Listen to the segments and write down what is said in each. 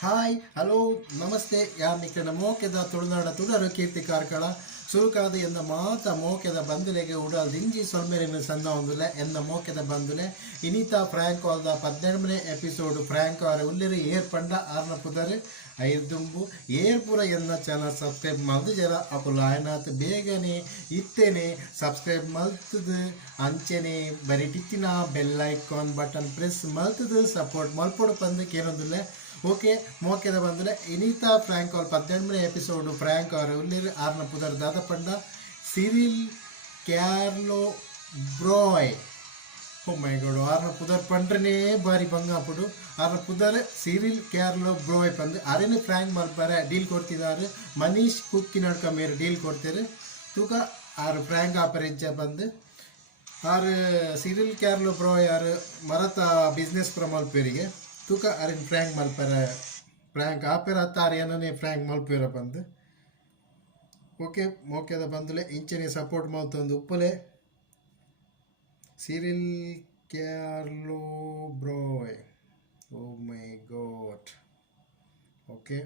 Hi hello ನಮಸ್ತೆ ಯಾನ್ ನಿಕ್ಕಿನ ಮೋಕೆದ ತುಳುನಾಡ ತುಡರು ಕೀರ್ತಿ ಕಾರ್ಕಳ ಸುರುಕಾದ ಎನ್ನ ಮಾತ ಮೋಕೆದ ಬಂದುಲೆಗೆ ಉಡಲ್ ದಿಂಜಿ ಸೊಲ್ಮೆರಿನ ಸಣ್ಣ ಒಂದುಲೆ ಎನ್ನ ಮೋಕೆದ ಬಂದುಲೆ ಇನಿತಾ ಫ್ರ್ಯಾಂಕ್ ಆದ 17ನೇ ಎಪಿಸೋಡ್ ಫ್ರ್ಯಾಂಕ್ ಆರೆ ಉಳ್ಳಿರಿ ಏರ್ ಪಂಡ ಆರ್ನ ಪುದರ್ ಐದುಂಬು ಏರ್ಪುರ ಎನ್ನ ಚಾನಲ್ ಸಬ್ಸ್ಕ್ರೈಬ್ ಮಲ್ದು ಜರ ಅಕುಲು ಆಯ್ನಾತ್ ಬೇಗನೆ ಇತ್ತೇನೆ ಸಬ್ಸ್ಕ್ರೈಬ್ ಮಲ್ತದು ಅಂಚೆನೆ ಬರೀ ಟಿಕ್ಕಿನ ಬೆಲ್ ಐಕಾನ್ ಬಟನ್ ಪ್ರೆಸ್ ಮಲ್ತದು ಸಪೋರ್ಟ್ ಮಲ್ಪೊಡು ಪಂದಕ್ಕೆ ಏನೊಂದಿಲ್ಲ ಓಕೆ ಮೋಕೆದ ಬಂದರೆ ಇನಿತಾ ಫ್ರ್ಯಾಂಕ್ ಅವ್ರ 18ನೇ ಎಪಿಸೋಡು ಫ್ರ್ಯಾಂಕ್ ಅವ್ರ ಉಳ್ಳಿರಿ ಆರ್ನ ಪುದರ್ ದಾದ ಪಂಡ ಸಿರಿಲ್ ಕ್ಯಾರ್ಲೋ ಬ್ರಾಯ್ ಓ ಮೈ ಗಾಡ್ ಆರ್ನ ಪುದರ್ ಪಂಡ್ರನೇ ಬಾರಿ ಬಂಗಾಪುಡು ಆರ್ನ ಪುದರ್ ಸಿರಿಲ್ ಕ್ಯಾರ್ಲೋ ಬ್ರಾಯ್ ಪಂದು ಅರೇನು ಫ್ರ್ಯಾಂಕ್ ಮಲ್ಪರೆ ಡೀಲ್ ಕೊಡ್ತಿದ್ದಾರೆ ಮನೀಶ್ ಕುಕ್ಕಿ ನಡ್ಕ ಮೇರೆ ಡೀಲ್ ಕೊಡ್ತಾರೆ ತೂಕ ಆರು ಫ್ರ್ಯಾಂಕ್ ಆಪರೇಜ ಬಂದು ಆರು ಸಿರಿಲ್ ಕ್ಯಾರ್ಲೋ ಬ್ರಾಯ್ ಆರು ಮರತ ಬಿಸ್ನೆಸ್ ಪ್ರಮಲ್ಪೇರಿಗೆ ತೂಕ ಅರಿನ್ ಫ್ರ್ಯಾಂಕ್ ಮಲ್ಪರ ಫ್ರ್ಯಾಂಕ್ ಆಪೇರ ಹತ್ತಾರು ಏನನೇ ಫ್ರ್ಯಾಂಕ್ ಮಲ್ಪೇರ ಬಂದು ಓಕೆ ಮೋಕೆದ ಬಂದಲೆ ಇಂಚನೆ ಸಪೋರ್ಟ್ ಮಲ್ತೊಂದು ಉಪ್ಪಲೆ ಸಿರಿಲ್ ಕ್ಯಾರ್ಲೋ ಬ್ರಾಯ್ ಓ ಮೈ ಗಾಡ್ ಓಕೆ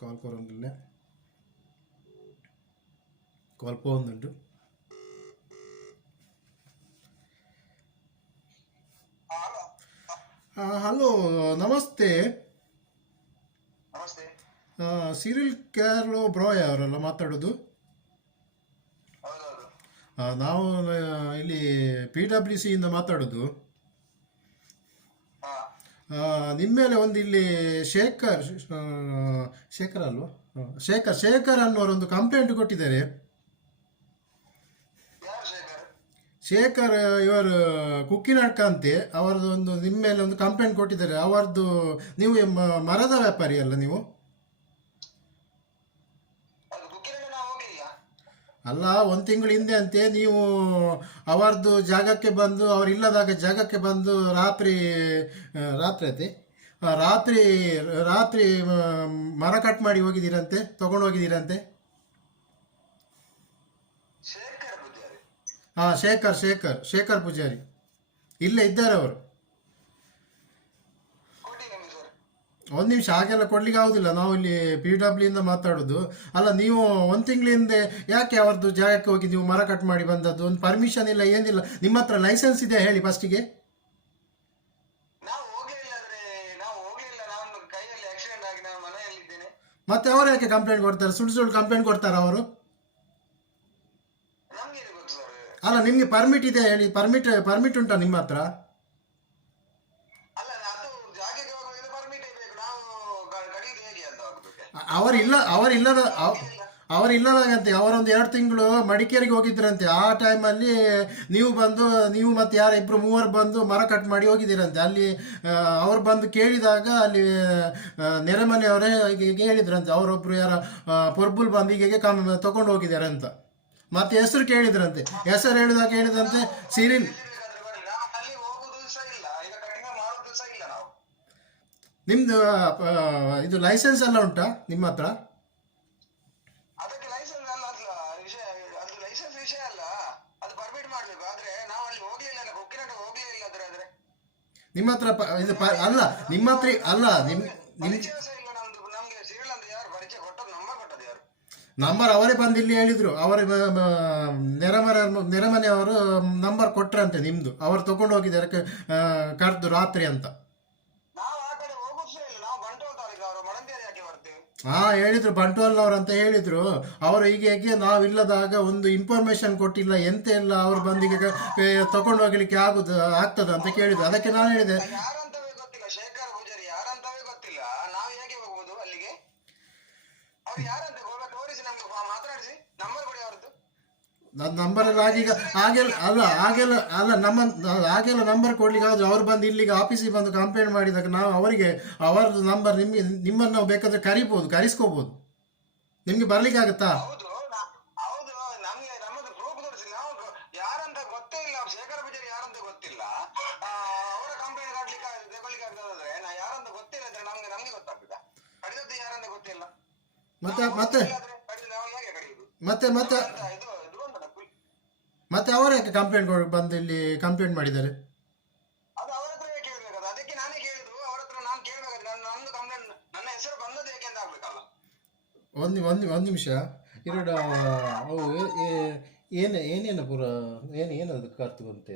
ಕಾಲ್ ಕೊರೊಂದಿಲ್ಲ ಕಾಲ್ ಪೋಂದುಂಟು ಹಲೋ ನಮಸ್ತೆ ನಮಸ್ತೆ. ಸಿರಿಲ್ ಕ್ಯಾರ್ಲೋ ಬ್ರಾಯ್ ಅವರಲ್ಲ ಮಾತಾಡೋದು? ಹೌದೌದು. ನಾವು ಇಲ್ಲಿ PWC ಇಂದ ಮಾತಾಡೋದು. ಹಾ. ನಿಮ್ಮ ಮೇಲೆ ಒಂದು ಇಲ್ಲಿ ಶೇಖರ್ ಅಲ್ವಾ? ಶೇಖರ್ ಅನ್ನೋರೊಂದು ಕಂಪ್ಲೇಂಟ್ ಕೊಟ್ಟಿದ್ದಾರೆ. ಯಾರು ಶೇಖರ್? ಶೇಖರ್ ಇವರು ಕುಕ್ಕಿನಡ್ಕ ಅಂತೆ ಅವರದ್ದು ಒಂದು ನಿಮ್ಮ ಮೇಲೆ ಒಂದು ಕಂಪ್ಲೇಂಟ್ ಕೊಟ್ಟಿದ್ದಾರೆ. ಅವರದ್ದು ನೀವು ಮರದ ವ್ಯಾಪಾರಿ ಅಲ್ಲ ನೀವು? ಅದು ಬುಕ್ಕಿನಲ್ಲಿ ನಾವು ಹೋಗಿಲ್ಲ. ಅಲ್ಲ, ಒಂದು ತಿಂಗಳು ಹಿಂದೆ ಅಂತೆ ನೀವು ಅವರದ್ದು ಜಾಗಕ್ಕೆ ಬಂದು ಅವರಿಲ್ಲದಾಗ ಜಾಗಕ್ಕೆ ಬಂದು ರಾತ್ರಿ ರಾತ್ರಿ ರಾತ್ರಿ ಮರ ಕಟ್ ಮಾಡಿ ಹೋಗಿದ್ದೀರಂತೆ, ತಗೊಂಡು ಹೋಗಿದ್ದೀರಂತೆ. ಶೇಖರ್ ಪೂಜಾರಿ. ಹಾಂ, ಶೇಖರ್ ಪೂಜಾರಿ ಇಲ್ಲೇ ಇದ್ದಾರೆ ಅವರು. ಕೊಡಿ ನಮಗೆ ಸರ್. ಒಂದು ನಿಮಿಷ, ಹಾಗೆಲ್ಲ ಕೊಡ್ಲಿಕ್ಕೆ ಆಗುದಿಲ್ಲ, ನಾವು ಇಲ್ಲಿ PW ಇಂದ ಮಾತಾಡೋದು. ಅಲ್ಲ, ನೀವು ಒಂದು ತಿಂಗಳ ಹಿಂದೆ ಯಾಕೆ ಅವರದ್ದು ಜಾಗಕ್ಕೆ ಹೋಗಿ ನೀವು ಮರ ಕಟ್ ಮಾಡಿ ಬಂದದ್ದು? ಒಂದು ಪರ್ಮಿಷನ್ ಇಲ್ಲ, ಏನಿಲ್ಲ. ನಿಮ್ಮ ಹತ್ರ ಲೈಸೆನ್ಸ್ ಇದೆ ಹೇಳಿ ಫಸ್ಟಿಗೆ. ನಾವು ಹೋಗ್ಲಿಲ್ಲ. ನಾನು ಕೈಯಲ್ಲಿ ಆಕ್ಸಿಡೆಂಟ್ ಆಗಿ ನಾನು ಮನೆಯಲ್ಲಿದ್ದೇನೆ. ಮತ್ತೆ ಅವರು ಯಾಕೆ ಕಂಪ್ಲೇಂಟ್ ಕೊಡ್ತಾರೆ? ಸುಳ್ಳು ಕಂಪ್ಲೇಂಟ್ ಕೊಡ್ತಾರೆ ಅವರು. ನಮ್ಗೆ ಗೊತ್ತು ಸರ್. ಅಲ್ಲ, ನಿಮಗೆ ಪರ್ಮಿಟ್ ಇದೆ ಹೇಳಿ. ಪರ್ಮಿಟ್ ಉಂಟಾ ನಿಮ್ಮ ಹತ್ರ? ಅಲ್ಲ, ಅದು ಜಾಗಕ್ಕೆ ಹೋಗುವಾಗ ಪರ್ಮಿಟ್ ಬೇಕು. ನಾವು ಕಡಿಯುದು ಹೇಗೆ ಅಂತ ಹೋಗ್ಬೇಕು. ಅವರಿಲ್ಲದಾಗಂತೆ. ಅವರೊಂದು 2 ತಿಂಗಳು ಮಡಿಕೇರಿಗೆ ಹೋಗಿದ್ರಂತೆ. ಆ ಟೈಮಲ್ಲಿ ನೀವು ಮತ್ತೆ ಯಾರ 2-3 ಬಂದು ಮರ ಕಟ್ ಮಾಡಿ ಹೋಗಿದ್ದೀರಂತೆ. ಅಲ್ಲಿ ಅವ್ರು ಬಂದು ಕೇಳಿದಾಗ ಅಲ್ಲಿ ನೆರೆಮನೆಯವರೇ ಹೇಳಿದ್ರಂತೆ, ಅವರೊಬ್ರು ಯಾರ ಪೊರ್ಬುಲ್ ಬಂದು ಹೀಗೆ ತಗೊಂಡು ಹೋಗಿದ್ದಾರೆ ಅಂತ. ಮತ್ತೆ ಹೆಸರು ಕೇಳಿದ್ರಂತೆ. ಹೆಸರು ಹೇಳಿದಂತೆ ಸಿರಿಲ್. ಅಲ್ಲಿ ಹೋಗುದು ಸಹ ಇಲ್ಲ, ಈಗ ಕಡಿಮೆ ಮಾಡುದು ಸಹ ಇಲ್ಲ ನಾವು. ನಿಮ್ದು ಇದು ಲೈಸೆನ್ಸ್ ಎಲ್ಲ ಉಂಟಾ ನಿಮ್ಮ ಹತ್ರ? ಅದಕ್ಕೆ ಲೈಸೆನ್ಸ್ ಅಲ್ಲ ವಿಷಯ. ಅದು ಲೈಸೆನ್ಸ್ ವಿಷಯ ಅಲ್ಲ, ಅದು ಪರ್ಮಿಟ್ ಮಾಡ್ಬೇಕು. ಆದ್ರೆ ನಾವು ಅಲ್ಲಿ ಹೋಗ್ಲಿಲ್ಲ, ಕೊಕ್ಕಿನಾಟ ಹೋಗ್ಲಿಲ್ಲ. ಆದ್ರೆ ನಿಮ್ಮ ಹತ್ರ ಅಲ್ಲ, ನಿಮ್ಮ ಹತ್ರ ಅಲ್ಲ, ಪರಿಚಯ ಸಹ ಇಲ್ಲ ನಮ್ದು. ನಮ್ಗೆ ಸಿರಿಲ್ ಅಂತ ಯಾರು ಪರಿಚಯ ಕೊಟ್ಟದ್ದು? ನಂಬರ್ ಕೊಟ್ಟದ್ದು ಯಾರು? ನಂಬರ್ ಅವರೇ ಬಂದು ಇಲ್ಲಿ ಹೇಳಿದ್ರು. ಅವರ ನೆರೆಮನೆಯವರು ನಂಬರ್ ಕೊಟ್ರಂತೆ ನಿಮ್ದು. ಅವರು ತಗೊಂಡು ಹೋಗಿದ್ದಾರೆ ಕರೆದು ರಾತ್ರಿ ಅಂತ. ನಾವು ಆ ಕಡೆ ಹೋಗುದು ಸಹ ಇಲ್ಲ. ನಾವು ಬಂಟ್ವಾಳ ತಾಲೂಕು ಅವರು, ಮಳಂಬೇರಿ ಯಾಕೆ ಬರ್ತೇವೆ? ಹೇಳಿದ್ರು ಬಂಟ್ವಾಲ್ನವ್ರು ಅಂತ ಹೇಳಿದ್ರು. ಅವರು ಹೀಗೆ ನಾವಿಲ್ಲದಾಗ ಒಂದು ಇನ್ಫಾರ್ಮೇಶನ್ ಕೊಟ್ಟಿಲ್ಲ, ಎಂತ ಇಲ್ಲ. ಅವ್ರು ಬಂದಿಗೆ ತಗೊಂಡು ಹೋಗ್ಲಿಕ್ಕೆ ಆಗ್ತದ ಅಂತ ಕೇಳಿದ್ರು. ಅದಕ್ಕೆ ನಾನು ಹೇಳಿದೆ, ಯಾರಂತವೇ ಗೊತ್ತಿಲ್ಲ. ಶೇಖರ್ ಪೂಜಾರಿ ಯಾರಂತವೇ ಗೊತ್ತಿಲ್ಲ. ನಾವು ಹೇಗೆ ಹೋಗುವುದು ಅಲ್ಲಿಗೆ? ಅವ್ರು ಯಾರಂತ ತೋರಿಸಿ, ನಮ್ಗೆ ಮಾತನಾಡಿಸಿ. ನಂಬರ್ ಕೊಡಿ ಅವ್ರದ್ದು. ನನ್ನ ನಂಬರ್ ಎಲ್ಲ ಹಾಗೆಲ್ಲ ನಂಬರ್ ಕೊಡ್ಲಿಕ್ಕೆ ಆದ್ರು. ಅವ್ರು ಬಂದು ಇಲ್ಲಿಗೆ ಆಫೀಸಿಗೆ ಬಂದು ಕಂಪ್ಲೇಂಟ್ ಮಾಡಿದಾಗ ನಾವು ಅವರಿಗೆ ಅವರದ್ದು ನಂಬರ್ ನಿಮ್ಮನ್ನು ನಾವು ಬೇಕಾದ್ರೆ ಕರಿಸ್ಕೋಬಹುದು. ನಿಮ್ಗೆ ಬರ್ಲಿಕ್ಕೆ ಆಗುತ್ತಾ? ಹೌದು, ಹೌದು. ನಮ್ಗೆ ನಮ್ಮದು ಪ್ರೂಫ್ ತೋರಿಸಿ. ನಾವು ಯಾರಂತ ಗೊತ್ತೇ ಇಲ್ಲ. ಶೇಖರ್ ಪೂಜಾರಿ ಯಾರಂತ ಗೊತ್ತಿಲ್ಲ. ಅವರ ಕಂಪ್ಲೇಂಟ್ ತಗೊಳ್ಳಿಕ್ಕೆ ಆಗ್ತದಾದ್ರೆ ನಾ ಯಾರಂತ ಗೊತ್ತಿಲ್ಲ ಅಂದ್ರೆ ನಮ್ಗೆ ಗೊತ್ತಾಗ್ತದ? ಕಡಿದದ್ದು ಯಾರಂತ ಗೊತ್ತಿಲ್ಲ. ಮತ್ತೆ ನಾವು ಹೇಗೆ ಕಡಿಯುದು? ಮತ್ತೆ ಮತ್ತೆ ಅವರು ಯಾಕೆ ಬಂದು ಇಲ್ಲಿ ಕಂಪ್ಲೇಂಟ್ ಮಾಡಿದ್ದಾರೆ? ಅದು ಅವರ ಹತ್ರ ಕೇಳ್ಬೇಕು. ಅದಕ್ಕೆ ನಾನೇ ಕೇಳಿದ್ರು. ಅವ್ರ ಹತ್ರ ನಾನು ಕೇಳ್ಬೇಕಾದ್ರೆ ನಂದು ಕಂಪ್ಲೇಂಟ್ ನನ್ನ ಹೆಸರು ಬಂದದ್ದು ಏಕೆ ಅಂತ ಆಗ್ಬೇಕಲ್ಲ. ಒಂದು ನಿಮಿಷ ಇರೋಡ ಅವು ಏನೇನು ಪೂರ ಏನದು ಕರ್ತುಕೊಂತೆ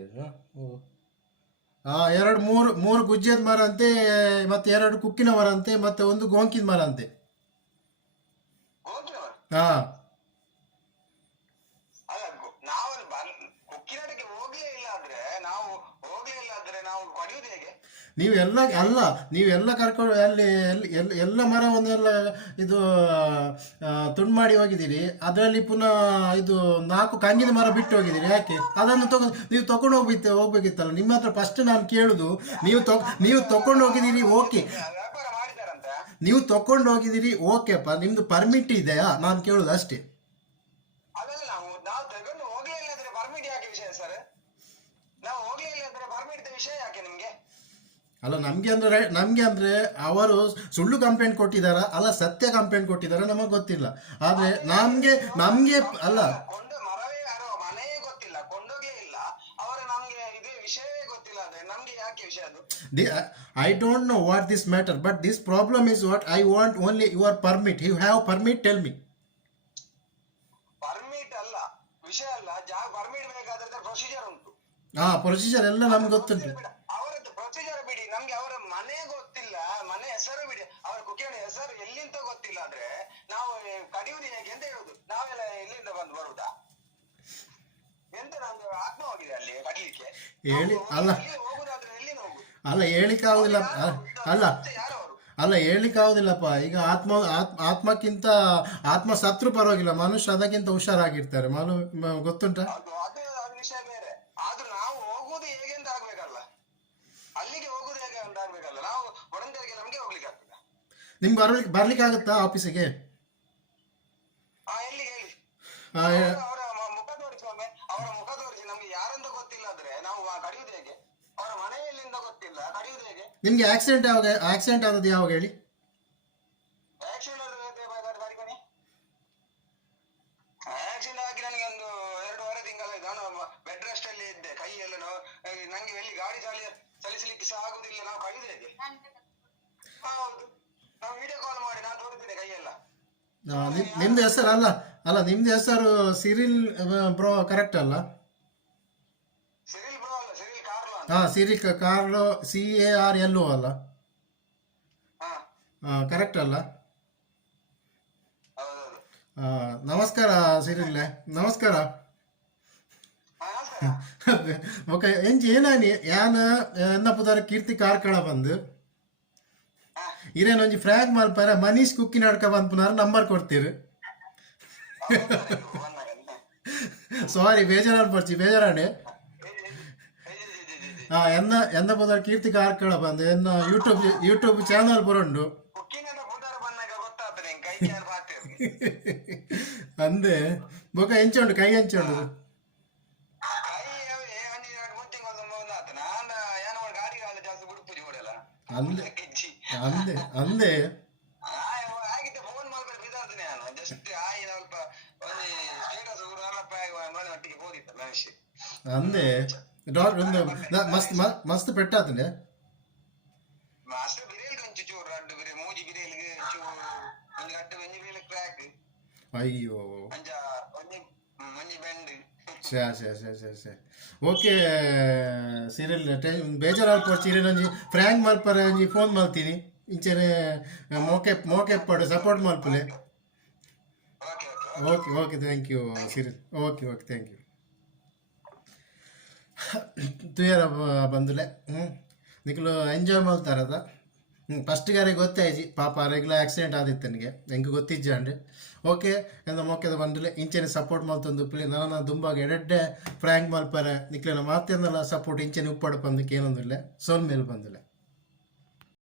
ಎರಡು ಮೂರು ಗುಜ್ಜದ ಮರ ಅಂತೆ, ಮತ್ತೆ 2 ಕುಕ್ಕಿನ ಮರ ಅಂತೆ, ಮತ್ತೆ 1 ಗೋಂಕಿನ ಮರ ಅಂತೆ. ಗೋಕಿನವರು ಹಾ ಅಲ್ಲ ನಾವು ಕುಕ್ಕಿನಡಿಗೆ ಹೋಗ್ಲೇ ಇಲ್ಲ ಆದ್ರೆ ನಾವು ಕಡಿಯುವುದು ಹೇಗೆ? ನೀವೆಲ್ಲ ಕರ್ಕೊಂಡು ಅಲ್ಲಿ ಎಲ್ಲ ಮರವನ್ನೆಲ್ಲ ಇದು ತುಂಡು ಮಾಡಿ ಹೋಗಿದ್ದೀರಿ. ಅದರಲ್ಲಿ ಪುನಃ ಇದು 4 ಕಂಗಿನ ಮರ ಬಿಟ್ಟು ಹೋಗಿದ್ದೀರಿ. ಯಾಕೆ ಅದನ್ನು ನೀವು ತಗೊಂಡು ಹೋಗ್ಬೇಕಿತ್ತಲ್ಲ. ನಿಮ್ಮ ಹತ್ರ ಫಸ್ಟ್ ನಾನು ಕೇಳುದು, ನೀವು ತಗೊಂಡು ಹೋಗಿದ್ದೀರಿ, ಓಕೆ. ವ್ಯಾಪಾರ ಮಾಡಿದಾರಂತ. ನೀವು ತಗೊಂಡು ಹೋಗಿದ್ದೀರಿ, ಓಕೆಪ್ಪ, ನಿಮ್ದು ಪರ್ಮಿಟ್ ಇದೆಯಾ ನಾನು ಕೇಳುದು ಅಷ್ಟೇ. ಅದಲ್ಲ ನಾವು ತಗೊಂಡು ಹೋಗ್ಲೇ ಇಲ್ಲ ಅಂದ್ರೆ ಪರ್ಮಿಟ್ ಯಾಕೆ ವಿಷಯ ಸರ್? ನಾವು ಹೋಗ್ಲೇ ಇಲ್ಲ ಅಂದ್ರೆ ಪರ್ಮಿಟ್ ವಿಷಯ ಯಾಕೆ ನಿಮ್ಗೆ? ಅಲ್ಲ ನಮ್ಗೆ ಅಂದ್ರೆ ಅವರು ಸುಳ್ಳು ಕಂಪ್ಲೇಂಟ್ ಕೊಟ್ಟಿದಾರ ಅಲ್ಲ ಸತ್ಯ ಕಂಪ್ಲೇಂಟ್ ಕೊಟ್ಟಿದಾರ ನಮಗೆ ಗೊತ್ತಿಲ್ಲ. ಆದ್ರೆ ನಮ್ಗೆ ಅಲ್ಲ ಮರವೇ ಯಾರೋ ಮನೆಯೇ ಗೊತ್ತಿಲ್ಲ, ಕೊಂಡೋಗ್ಲೇ ಇಲ್ಲ ಅವರು, ನಮ್ಗೆ ಇದೇ ವಿಷಯವೇ ಗೊತ್ತಿಲ್ಲ. ಅಂದ್ರೆ ನಮ್ಗೆ ಯಾಕೆ ವಿಷಯ ಅದು? I don't know what this matter, but this problem is what I want only your permit. You have permit, tell me. Permit ಅಲ್ಲ ವಿಷಯ ಅಲ್ಲ, ಪರ್ಮಿಟ್ ಬೇಕಾದ್ರೆ ಪ್ರೊಸೀಜರ್ ಉಂಟು. ಪ್ರೊಸೀಜರ್ ಎಲ್ಲ ನಮ್ಗೆ ಗೊತ್ತುಂಟು. ಅವರದ್ದು ಪ್ರೊಸೀಜರ್ ಬಿಡಿ, ನಮ್ಗೆ ಅವರ ಮನೆ ಗೊತ್ತಿಲ್ಲ, ಮನೆ ಹೆಸರು ಬಿಡಿ, ಅವರ ಕುಕಿಯನ ಹೆಸರು ಎಲ್ಲಿಂದ ಗೊತ್ತಿಲ್ಲ ಅಂದ್ರೆ ನಾವು ಕಡಿಯುವುದು ಹೇಗೆ ಅಂತ ಹೇಳುದು? ನಾವೆಲ್ಲ ಎಲ್ಲಿಂದ ಬರುದಾ? ಎಂತ ನಮ್ಗೆ ಆತ್ಮ ಹೋಗಿದೆ ಅಲ್ಲಿ ಕಡಿಲಿಕ್ಕೆ? ಹೇಳಿ ಅಲ್ಲ ಹೋಗುದಾದ್ರೆ ಎಲ್ಲಿಂದ ಹೋಗುದು? ಅಲ್ಲ ಹೇಳಿಕ್ಕಾಗುದಿಲ್ಲ. ಅಲ್ಲ ಹೇಳಿಕ್ಕಾಗುದಿಲ್ಲಪ್ಪ. ಈಗ ಆತ್ಮಕ್ಕಿಂತ ಆತ್ಮ ಸತ್ರು ಪರವಾಗಿಲ್ಲ, ಮನುಷ್ಯ ಅದಕ್ಕಿಂತ ಹುಷಾರಾಗಿರ್ತಾರೆ. ಗೊತ್ತುಂಟಾ? ಅದು ವಿಷಯ ಬೇರೆ. ಆದ್ರೂ ನಾವು ಹೋಗುದು ಹೇಗೆ ಅಂತ ಆಗ್ಬೇಕಲ್ಲ, ಅಲ್ಲಿಗೆ ಹೋಗುದು ಹೇಗೆ ಅಂತ ಆಗ್ಬೇಕಲ್ಲ. ನಾವು ಒಡಂಬಡಿಕೆ ನಮ್ಗೆ ಹೋಗ್ಲಿಕ್ಕೆ ಆಗ್ತದ? ನಿಮ್ಗೆ ಬರ್ಲಿಕ್ಕೆ ಆಗುತ್ತಾ ಆಫೀಸಿಗೆ? ಎಲ್ಲಿಗೆ ಹೇಳಿ? ಅವರ ಮುಖ ತೋರಿಸಿ ಒಮ್ಮೆ, ಅವರ ಮುಖ ತೋರಿಸಿ. ನಮ್ಗೆ ಯಾರಂತ ಗೊತ್ತಿಲ್ಲ ಆದ್ರೆ ನಾವು ಕಡಿಯುವುದು ಹೇಗೆ? ಅವರ ಮನೆಯಲ್ಲಿಂದ ಗೊತ್ತಿಲ್ಲ, ಕಡಿಯುವುದು ಹೇಗೆ? ನಿಮ್ಗೆ ಆಕ್ಸಿಡೆಂಟ್ ಆದದ್ದು ಯಾವಾಗ ಹೇಳಿ? ಆಕ್ಸಿಡೆಂಟ್ ಆಗಿ ನನಗೆ ಒಂದು 2.5 ತಿಂಗಳಾಯ್ತು. ನಾನು ಬೆಡ್ ರೆಸ್ಟ್ ಅಲ್ಲಿ ಇದ್ದೆ. ಕೈ ಎಲ್ಲ ನಂಗೆ ಎಲ್ಲಿ ಗಾಡಿ ಚಲಿಸಲಿಕ್ಕೆ ಸಹ ಆಗುದಿಲ್ಲ. ನಾವು ಕಡಿಯುವುದು ಹೇಗೆ? ಹೌದು, ನಾವು ವಿಡಿಯೋ ಕಾಲ್ ಮಾಡಿ ನಾನು ತೋರಿಸ್ತೇನೆ ಕೈಯೆಲ್ಲ. ನಿಮ್ದು ಹೆಸರು ಅಲ್ಲ ನಿಮ್ದು ಹೆಸರು ಸಿರಿಲ್ ಬ್ರೋ ಕರೆಕ್ಟ್ ಅಲ್ಲ? ಸಿರಿಲ್ ಬ್ರೋ ಅಲ್ಲ, ಸಿರಿಲ್ ಕಾರ್ಲೋ ಅಂತ. ಸಿರಿಲ್ ಕಾರ್ಲೋ CARLO ಅಲ್ಲ? ಕರೆಕ್ಟ್ ಅಲ್ಲ? ನಮಸ್ಕಾರ ಸಿರಿಲ್, ನಮಸ್ಕಾರ. ಓಕೆ ಏನಾನಿ ಎನ್ನ ಪುದಾರ ಕೀರ್ತಿ ಕಾರ್ಕಳ ಬಂದು ಇರೇನೊಂಜಿ ಫ್ರಾಗ್ ಮಲ್ಪರ ಮನೀಶ್ ಕುಕ್ಕಿನ ಅಡ್ಕ ಬಂದ್ ಪುನರ್ ನಂಬರ್ ಕೊಡ್ತೀರಿ. ಸಾರಿ ಬೇಜಾರಾಣೆ. ಎನ್ನ ಪುದಾರ ಕೀರ್ತಿ ಕಾರ್ಕಳ ಬಂದು ಎನ್ನ ಯೂಟ್ಯೂಬ್ ಚಾನಲ್ ಬರೋಂಡು ಅಂದೆ ಬೊಕ ಎಂಚುಂಡು ಕೈ ಎಂಚುಂಡು ಅಂದೆ ಅಂದೆ ಮಸ್ತ್ ಪೆಟ್ಟಾತಂಡೆ. ಅಯ್ಯೋ ಓಕೆ ಸೀರಿಯಲ್ ಬೇಜಾರು ಸೀರಿಯಲ್ ಒಂಜಿ ಫ್ರ್ಯಾಂಕ್ ಮಲ್ಪರ ಒಂಜಿ ಫೋನ್ ಮಲ್ತೀನಿ ಇಂಚನೆ ಮೋಕೆ ಪಡು ಸಪೋರ್ಟ್ ಮಲ್ಪಲೆ. Okay thank you serial. Okay thank you. ತುಯರ ಬಂದುಲೆ ನಿಕ್ಲು ಎಂಜಾಯ್ ಮಾಡ್ತಾರದ. ಫಸ್ಟ್ಗಾರೆ ಗೊತ್ತಾಯ್ಜಿ ಪಾಪ ರೆಗ್ಯುಲರ್ ಆಕ್ಸಿಡೆಂಟ್ ಆದಿತ್ತು ನನಗೆ ಹೆಂಗೆ ಗೊತ್ತಿಜ್ಜಂಡೆ. ಓಕೆ ಎಂದ ಮೊಕ್ಕೆದ ಬಂದಲೆ ಇಂಚೆನೆ ಸಪೋರ್ಟ್ ಮಲ್ತೊಂದು ಉಪ್ಪಲೆ ನನ್ನ ದುಂಬಾಗ ಎಡೆಡ್ಡೆ ಫ್ರ್ಯಾಂಕ್ ಮಲ್ಪರೆ ನಿಕ್ಲೆನ ಮಾತೇನಲ್ಲ ಸಪೋರ್ಟ್ ಇಂಚೆನೆ ಉಪ್ಪಾಡು ಬಂದಕ್ಕೆ ಏನೊಂದಿಲ್ಲ ಸೋಲ್ ಮೇಲೆ ಬಂದಿಲ್ಲ.